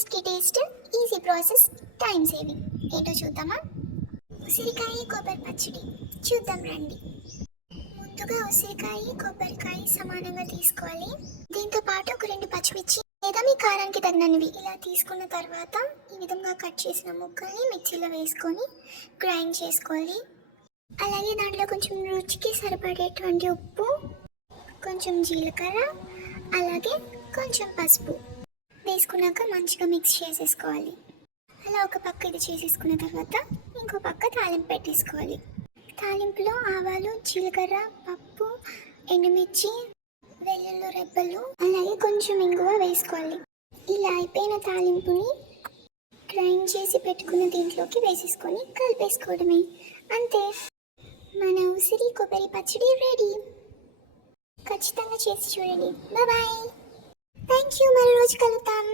టేస్ట్కి taste, easy process, time saving. ఏంటో చూద్దామా? ఉసిరికాయ కొబ్బరి పచ్చడి చూద్దాం రండి. ముందుగా ఉసిరికాయ కొబ్బరికాయ సమానంగా తీసుకోవాలి. దీంతో పాటు ఒక 2 పచ్చిమిర్చి లేదా మీ కారానికి తగినవి ఇలా తీసుకున్న తర్వాత ఈ విధంగా కట్ చేసిన ముక్కల్ని మిక్సీలో వేసుకొని గ్రైండ్ చేసుకోవాలి. అలాగే దాంట్లో కొంచెం రుచికి సరిపడేటువంటి ఉప్పు, కొంచెం జీలకర్ర, అలాగే కొంచెం పసుపు వేసుకున్నాక మంచిగా మిక్స్ చేసేసుకోవాలి. అలా ఒక పక్క ఇది చేసేసుకున్న తర్వాత ఇంకో పక్క తాలింపు పెట్టేసుకోవాలి. తాలింపులో ఆవాలు, జీలకర్ర, పప్పు, ఎండుమిర్చి, వెల్లుల్లి రెబ్బలు, అలాగే కొంచెం ఇంగువ వేసుకోవాలి. ఇలా అయిపోయిన తాలింపుని గ్రైండ్ చేసి పెట్టుకున్న దీంట్లోకి వేసేసుకొని కలిపేసుకోవడమే. అంతే, మన ఉసిరి కొబ్బరి పచ్చడి రెడీ. ఖచ్చితంగా చేసి చూడండి. బాయ్. Thank you. మరో రోజు కలుద్దాం.